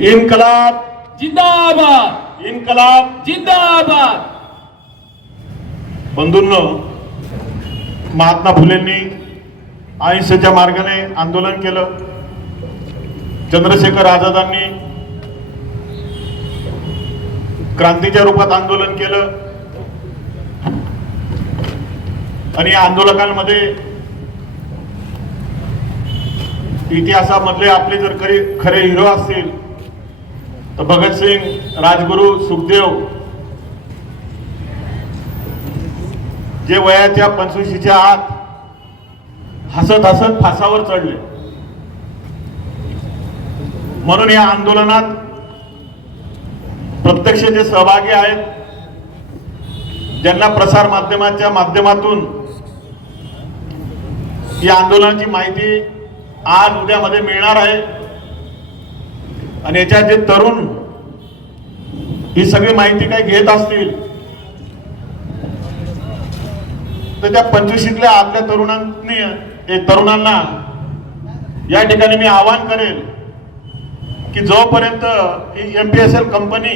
इन्कलाब। जिंदाबाद। इन्कलाब। जिंदाबाद। बंधूंनो महात्मा फुलेंनी अहिंसेच्या मार्गाने आंदोलन केलं. चंद्रशेखर आझादांनी क्रांतीच्या रूपात आंदोलन केलं. आणि या आंदोलकांमध्ये इतिहासामधले आपले जर खरे खरे हिरो असतील तर भगतसिंग राजगुरू सुखदेव जे वयाच्या पंचवीशीच्या आत हसत हसत फासावर चढले. म्हणून या आंदोलनात प्रत्यक्ष जे सहभागी आहेत ज्यांना प्रसार माध्यमाच्या माध्यमातून या आंदोलनाची माहिती आज उद्यामध्ये मिळणार आहे. आणि याच्यात जे तरुण ही सगळी माहिती काही घेत असतील तर त्या पंचवीशीतल्या आपल्या तरुणांनी तरुणांना या ठिकाणी मी आवाहन करेल की जोपर्यंत ही M P S L company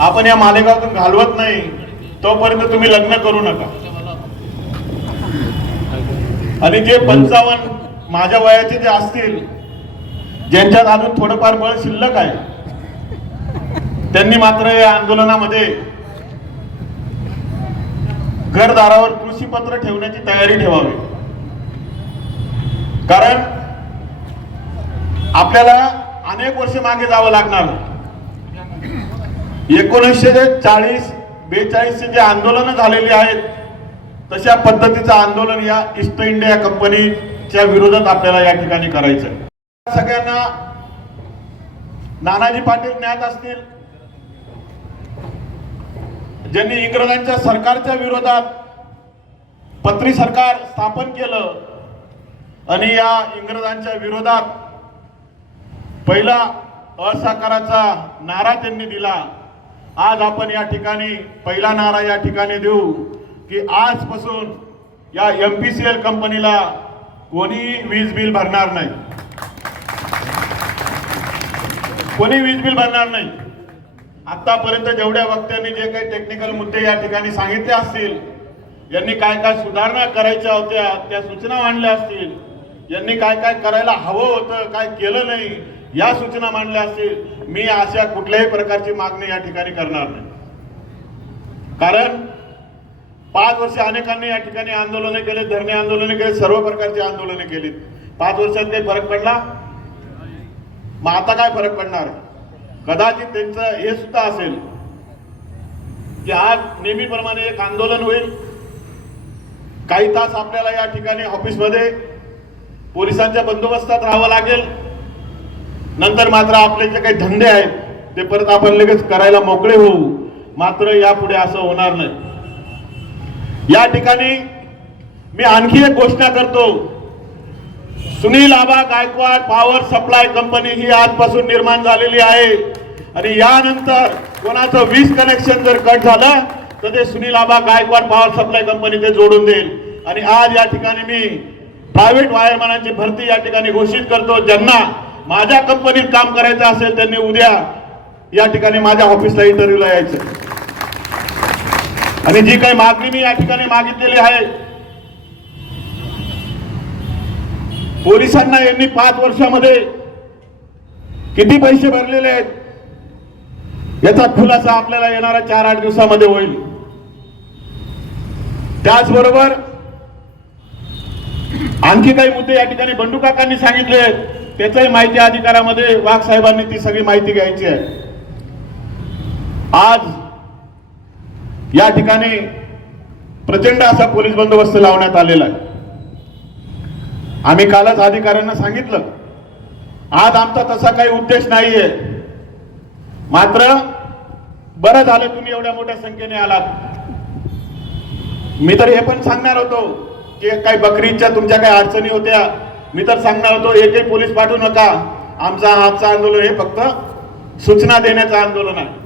आपण या मालेगावातून घालवत नाही तोपर्यंत तुम्ही लग्न करू नका. आणि जे पंचावन्न माझ्या वयाचे जे असतील ज्यांच्यात अजून थोडंफार बळ शिल्लक आहे त्यांनी मात्र या आंदोलनामध्ये घरदारावर कृषी पत्र ठेवण्याची तयारी ठेवावी. कारण आपल्याला अनेक वर्ष मागे जावं लागणार. एकोणीसशे चाळीस बेचाळीसचे जे आंदोलन झालेली आहेत तशा पद्धतीचं आंदोलन या ईस्ट इंडिया कंपनीच्या विरोधात आपल्याला या ठिकाणी करायचं आहे सगळ्यांना नानाजी पाटील ज्ञात असतील. ज्यांनी इंग्रजांच्या सरकारच्या विरोधात पत्री सरकार स्थापन केलं आणि या इंग्रजांच्या विरोधात पहिला असहकाराचा नारा त्यांनी दिला. आज आपण या ठिकाणी पहिला नारा या ठिकाणी देऊ की आजपासून या एम पी सी एल कंपनीला कोणीही वीज बिल भरणार नाही. कोणी वीज बिल भरणार नाही. आतापर्यंत जेवढ्या वक्त्यांनी जे काही टेक्निकल मुद्दे या ठिकाणी सांगितले असतील यांनी काय काय सुधारणा करायच्या होत्या त्या सूचना मांडल्या असतील यांनी काय काय करायला हवं होतं काय केलं नाही या सूचना मांडल्या असतील मी अशा कुठल्याही प्रकारची मागणी या ठिकाणी करणार नाही. कारण पाच वर्ष अनेकांनी या ठिकाणी आंदोलनं केले धरणे आंदोलनं केले सर्व प्रकारची आंदोलनं केलीत. पाच वर्षात काही फरक पडला? मग आता काय फरक पडणार? कदाचित त्यांचं हे सुद्धा असेल की आज नेहमीप्रमाणे एक आंदोलन होईल. काही तास आपल्याला या ठिकाणी ऑफिसमध्ये पोलिसांच्या बंदोबस्तात राहावं लागेल. नंतर मात्र आपले जे काही धंदे आहेत ते परत आपण लगेच करायला मोकळे होऊ. मात्र यापुढे असं होणार नाही. या ठिकाणी मी आणखी एक घोषणा करतो. Sunil Aba Gaikwad power supply company ही आजपासून निर्माण झालेली आहे. आणि यानंतर कोणाचं वीज कनेक्शन जर कट झालं तर ते Sunil Aba Gaikwad power supply company ते जोडून देईल. आणि आज या ठिकाणी मी प्रायव्हेट वायरमॅनांची भरती या ठिकाणी घोषित करतो. ज्यांना माझ्या कंपनीत काम करायचं असेल त्यांनी उद्या या ठिकाणी माझ्या ऑफिसला इंटरव्ह्यूला यायचं. आणि जी काही मागणी मी या ठिकाणी मागितलेली आहे पोलिसांना यांनी पाच वर्षामध्ये किती पैसे भरलेले आहेत? याचा खुलासा आपल्याला येणाऱ्या चार आठ दिवसामध्ये होईल. त्याचबरोबर आणखी काही मुद्दे या ठिकाणी बंडू काकांनी सांगितले आहेत. त्याचाही माहिती अधिकारामध्ये वाघ साहेबांनी ती सगळी माहिती घ्यायची आहे. आज या ठिकाणी प्रचंड असा पोलीस बंदोबस्त लावण्यात आलेला आहे. आम्ही कालच अधिकाऱ्यांना सांगितलं. आज आमचा तसा काही उद्देश नाहीये. मात्र बरं झालं तुम्ही एवढ्या मोठ्या संख्येने आलात. मी तर हे पण सांगणार होतो की काही बकरीच्या तुमच्या काही अडचणी होत्या. मी तर सांगणार होतो एकही पोलीस पाठवू नका. आमचा आजचं आंदोलन हे फक्त सूचना देण्याचं आंदोलन आहे.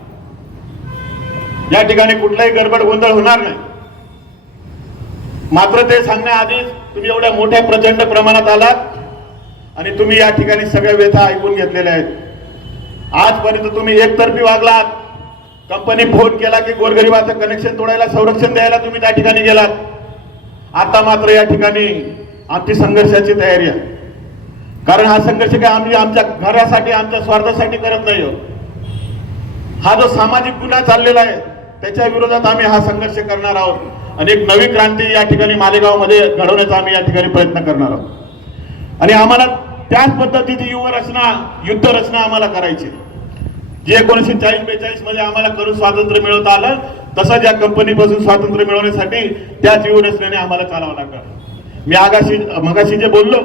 या ठिकाणी कुठलाही गडबड गोंधळ होणार नाही. मात्र ते सांगण्याआधीच तुम्ही एवढ्या मोठ्या प्रचंड प्रमाणात आलात आणि तुम्ही या ठिकाणी सगळ्या व्यथा ऐकून घेतलेल्या आहेत. आजपर्यंत तुम्ही एकतर्फी वागलात. कंपनी फोन केला की गोरगरिबाचं कनेक्शन तोडायला संरक्षण द्यायला तुम्ही त्या ठिकाणी गेलात. आता मात्र या ठिकाणी आमची संघर्षाची तयारी आहे. कारण हा संघर्ष काय आम्ही आमच्या घरासाठी आमच्या स्वार्थासाठी करत नाही आहोत हा जो सामाजिक गुन्हा चाललेला आहे त्याच्या विरोधात आम्ही हा संघर्ष करणार आहोत. आणि एक नवी क्रांती या ठिकाणी मालेगावमध्ये घडवण्याचा आम्ही या ठिकाणी प्रयत्न करणार आहोत. आणि आम्हाला त्याच पद्धतीची युवरचना युद्ध रचना आम्हाला करायची जे एकोणीसशे चाळीस बेचाळीसमध्ये आम्हाला करून स्वातंत्र्य मिळवता आलं तसंच या कंपनीपासून स्वातंत्र्य मिळवण्यासाठी त्याच युवरचनेने आम्हाला चालावं लागलं. मी आगाशी मगाशी जे बोललो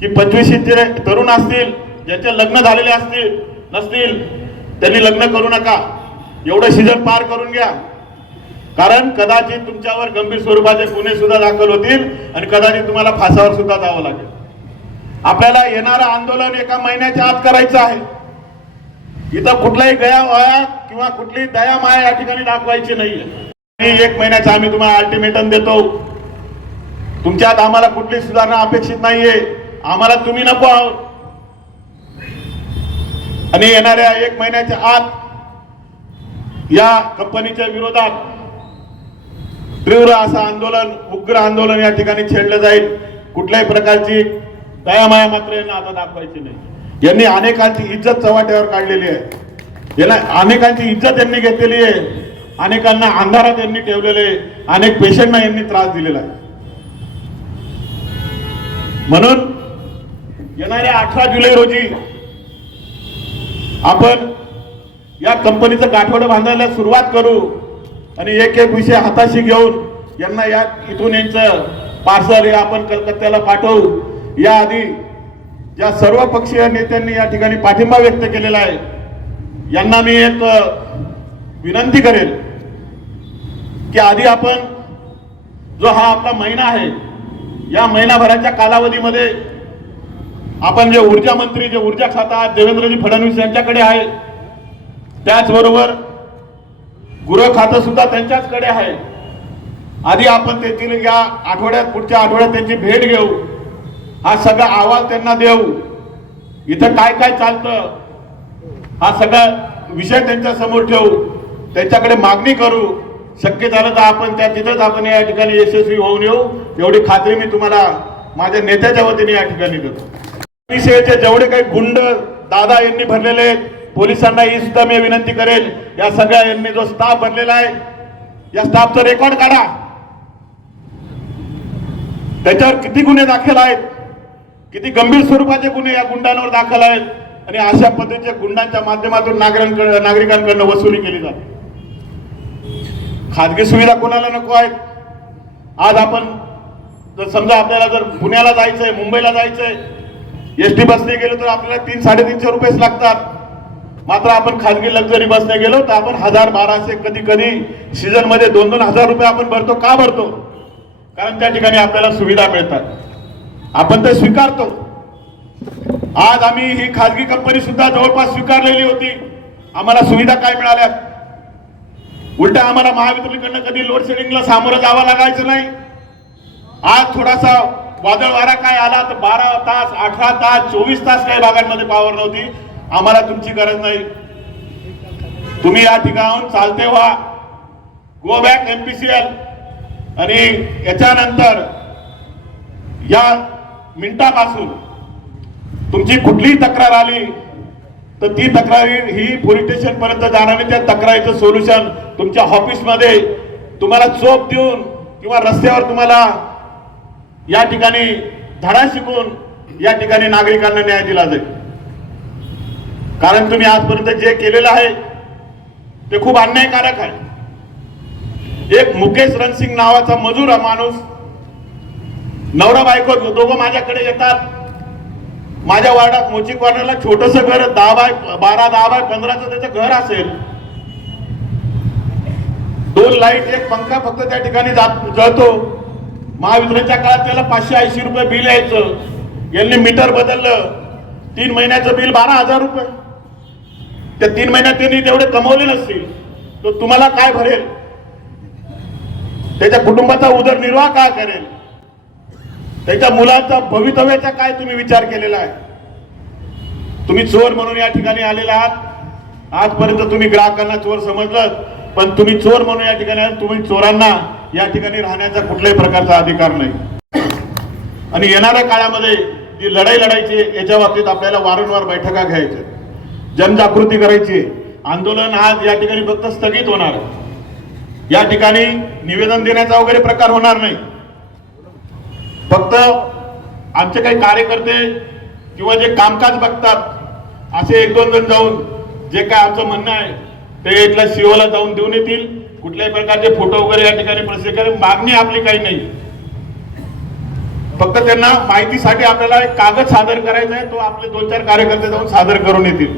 की पंचवीसशे तरुण असतील ज्यांचे लग्न झालेले असतील नसतील त्यांनी लग्न करू नका. एवढं सीझन पार करून घ्या. कारण कदाचित तुमच्यावर गंभीर स्वरूपाचे गुन्हे सुद्धा दाखल होतील आणि कदाचित तुम्हाला फासावर सुद्धा जावं लागेल. आपल्याला येणारं आंदोलन एका महिन्याच्या आत करायचं आहे. इथं कुठलाही गया वया किंवा कुठली दया माया या ठिकाणी दाखवायची नाहीये. आणि एक महिन्याचा आम्ही तुम्हाला अल्टिमेटम देतो. तुमच्यात आम्हाला कुठली सुधारणा अपेक्षित नाहीये. आम्हाला तुम्ही नको आहोत. आणि येणाऱ्या एक महिन्याच्या आत या कंपनीच्या विरोधात तीव्र असं आंदोलन उग्र आंदोलन या ठिकाणी छेडलं जाईल. कुठल्याही प्रकारची दयामाया मात्र यांना आता दाखवायची नाही. यांनी अनेकांची इज्जत चव्हाट्यावर काढलेली आहे. यांना अनेकांची इज्जत यांनी घेतलेली आहे. अनेकांना अंधारात यांनी ठेवलेले अनेक पेशंटना यांनी त्रास दिलेला आहे. म्हणून येणाऱ्या अठरा जुलै रोजी आपण या कंपनीचं गाठोडं बांधायला सुरुवात करू आणि एक एक विषय हाताशी घेऊन यांना या इथून यांचं पार्सल हे आपण कलकत्त्याला पाठवू. याआधी ज्या सर्व पक्षीय नेत्यांनी या ठिकाणी पाठिंबा व्यक्त केलेला आहे यांना मी एक विनंती करेल की आधी आपण जो हा आपला महिना आहे या महिनाभराच्या कालावधीमध्ये आपण जे ऊर्जा मंत्री जे ऊर्जा खाता देवेंद्रजी फडणवीस यांच्याकडे आहे त्याचबरोबर गृह खातं सुद्धा त्यांच्याचकडे आहे. आधी आपण तेथील या आठवड्यात पुढच्या आठवड्यात त्यांची भेट घेऊ. हा सगळा अहवाल त्यांना देऊ. इथं काय काय चालतं हा सगळा विषय त्यांच्यासमोर ठेवू. त्यांच्याकडे मागणी करू. शक्य झालं तर आपण त्या तिथंच आपण या ठिकाणी यशस्वी होऊन येऊ. एवढी खात्री मी तुम्हाला माझ्या नेत्याच्या वतीने या ठिकाणी देतो. विषयाचे जेवढे काही गुंड दादा यांनी भरलेले आहेत पोलिसांना ही सुद्धा मी विनंती करेल या सगळ्या यांनी जो स्टाफ बनलेला आहे या स्टाफचं रेकॉर्ड काढा. त्याच्यावर किती गुन्हे दाखल आहेत किती गंभीर स्वरूपाचे गुन्हे या गुंडांवर दाखल आहेत आणि अशा पद्धतीच्या गुंडांच्या माध्यमातून नागरिकांकडे नागरिकांकडनं वसुली केली जाते. खाजगी सुविधा कोणाला नको आहेत? आज आपण जर समजा आपल्याला जर पुण्याला जायचंय मुंबईला जायचंय एस टी बसने गेलो तर आपल्याला तीन साडेतीनशे रुपयेच लागतात. मात्र आपण खाजगी लक्झरी बसने गेलो तर आपण हजार बाराशे कधी कधी सीझनमध्ये दोन दोन हजार रुपये आपण भरतो. का भरतो? कारण त्या ठिकाणी आपल्याला सुविधा मिळतात. आपण ते स्वीकारतो. आज आम्ही ही खाजगी कंपनी सुद्धा जवळपास स्वीकारलेली होती. आम्हाला सुविधा काय मिळाल्या? उलट आम्हाला महावितरणकडनं कधी लोड शेडिंगला सामोरं जावं लागायचं नाही. आज थोडासा वादळ वारा काय आला तर बारा तास अठरा तास चोवीस तास काही भागांमध्ये पावर नव्हती. आम्हाला तुमची गरज नाही. तुम्ही या ठिकाणाहून चालते व्हा. गो बॅक एमपीसीएल आणि याच्यानंतर या मिनिटापासून तुमची कुठलीही तक्रार आली तर ती तक्रार ही पोलीस स्टेशन पर्यंत जाणार त्या तक्रारीचं सोल्युशन तुमच्या ऑफिसमध्ये तुम्हाला चोप देऊन किंवा रस्त्यावर तुम्हाला या ठिकाणी धडा शिकून या ठिकाणी नागरिकांना न्याय दिला जाईल. कारण तुम्ही आजपर्यंत जे केलेलं आहे ते खूप अन्यायकारक आहे. एक मुकेश रणसिंग नावाचा मजूर हा माणूस नवरा बायको दोघं माझ्याकडे येतात. माझ्या वार्डात मोची कॉर्नरला छोटस घर दहा बाय बारा दहा बाय पंधराचं त्याचं घर असेल. दोन लाइट एक पंखा फक्त त्या ठिकाणी जात जळतो. महावितरणच्या काळात त्याला पाचशे ऐंशी रुपये बिल यायचं. यांनी मीटर बदललं. तीन महिन्याचं बिल बारा हजार रुपये. त्या तीन महिन्यात त्यांनी तेवढे कमवले नसतील तर तुम्हाला काय भरेल? त्याच्या कुटुंबाचा उदरनिर्वाह काय करेल? त्याच्या मुलाचा भवितव्याचा काय तुम्ही विचार केलेला आहे? तुम्ही चोर म्हणून या ठिकाणी आलेले आहात. आजपर्यंत तुम्ही ग्राहकांना चोर समजलं पण तुम्ही चोर म्हणून या ठिकाणी तुम्ही चोरांना या ठिकाणी राहण्याचा कुठल्याही प्रकारचा अधिकार नाही. आणि येणाऱ्या काळामध्ये जी लढाई लढायची याच्या बाबतीत आपल्याला वारंवार बैठका घ्यायच्या जनजागृती करायची. आंदोलन आज या ठिकाणी फक्त स्थगित होणार. या ठिकाणी निवेदन देण्याचा वगैरे प्रकार होणार नाही. फक्त आमचे काही कार्यकर्ते किंवा जे कामकाज बघतात असे एक दोन जण जाऊन जे काय आमचं म्हणणं आहे ते इथल्या सीओला जाऊन देऊन येतील. कुठल्याही प्रकारचे फोटो वगैरे या ठिकाणी प्रसिद्ध करेल मागणी आपली काही नाही. फक्त त्यांना माहितीसाठी आपल्याला एक कागद सादर करायचा आहे तो आपले दोन चार कार्यकर्ते जाऊन सादर करून येतील.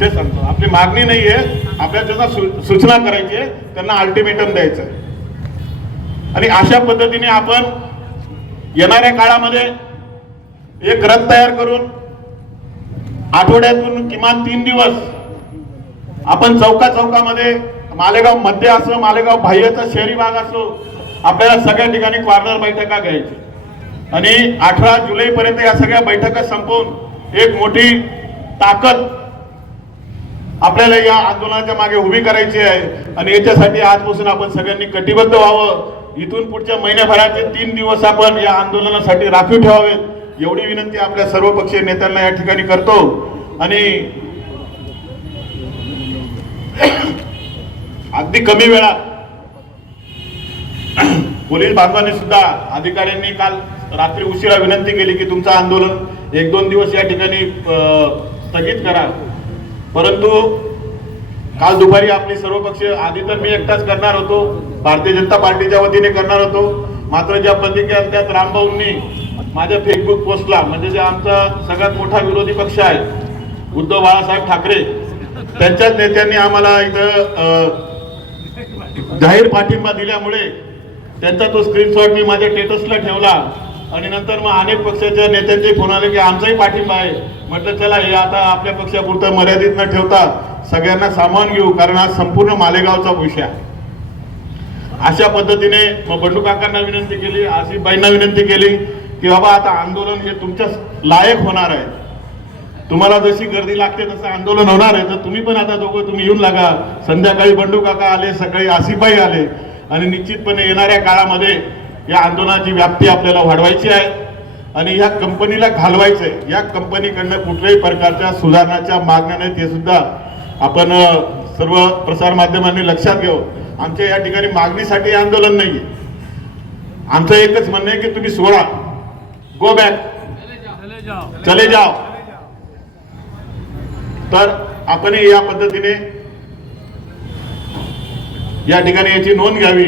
ते सांगतो. आपली मागणी नाही आहे आपल्याला त्यांना सूचना करायची आहे त्यांना अल्टिमेटम द्यायचं आहे. आणि अशा पद्धतीने आपण येणाऱ्या काळामध्ये एक रथ तयार करून आठवड्यातून किमान तीन दिवस आपण चौका चौकामध्ये मालेगाव मध्य असो मालेगाव बाह्यचा शहरी भाग असो आपल्याला सगळ्या ठिकाणी कॉर्नर बैठका घ्यायची. आणि अठरा जुलै पर्यंत या सगळ्या बैठका संपवून एक मोठी ताकद आपल्याला या आंदोलनाच्या मागे उभी करायची आहे आणि याच्यासाठी आजपासून आपण सगळ्यांनी कटिबद्ध व्हावं. इथून पुढच्या महिन्याभराचे तीन दिवस आपण या आंदोलनासाठी राखीव ठेवावेत. एवढी विनंती आपल्या सर्व पक्षीय नेत्यांना या ठिकाणी करतो. आणि अगदी कमी वेळात पोलीस बांधवांनी सुद्धा अधिकाऱ्यांनी काल रात्री उशिरा विनंती केली की तुमचं आंदोलन एक दोन दिवस या ठिकाणी स्थगित करा. परंतु काल दुपारी आपली सर्व पक्ष आधी तर मी एकटाच करणार होतो. भारतीय जनता पार्टीच्या वतीने करणार होतो. मात्र ज्या प्रतिक्रिया त्यात रामभाऊंनी माझ्या फेसबुक पोस्टला म्हणजे जे आमचा सगळ्यात मोठा विरोधी पक्ष आहे उद्धव बाळासाहेब ठाकरे त्यांच्याच नेत्यांनी आम्हाला इथं जाहीर पाठिंबा दिल्यामुळे त्यांचा तो स्क्रीनशॉट मी माझ्या स्टेटसला ठेवला. आणि नंतर मग अनेक पक्षाच्या नेत्यांचे फोन आले की आमचाही पाठिंबा आहे. म्हटलं चला हे आता आपल्या पक्षापुरतं मर्यादित न ठेवता सगळ्यांना सामान घेऊ कारण आज संपूर्ण मालेगावचा विषय आहे. अशा पद्धतीने मग बंडू काकांना विनंती केली आसिफबाईंना विनंती केली की बाबा आता आंदोलन हे तुमच्या लायक होणार आहे. तुम्हाला जशी गर्दी लागते तसं आंदोलन होणार आहे. तर तुम्ही पण आता दोघं तुम्ही येऊन लागा. संध्याकाळी बंडू काका आले सकाळी आसिफबाई आले आणि निश्चितपणे येणाऱ्या काळामध्ये या आंदोलनाची व्याप्ती आपल्याला वाढवायची आहे आणि या कंपनीला घालवायचं आहे. या कंपनीकडनं कुठल्याही प्रकारच्या सुधारणाच्या मागण्या नाहीत. हे सुद्धा आपण सर्व प्रसार माध्यमांनी लक्षात घेऊ. आमच्या या ठिकाणी मागणीसाठी हे आंदोलन नाहीये. आमचं एकच म्हणणं आहे की तुम्ही सोडा. गो बॅक चले जाओ. तर आपण या पद्धतीने या ठिकाणी याची नोंद घ्यावी.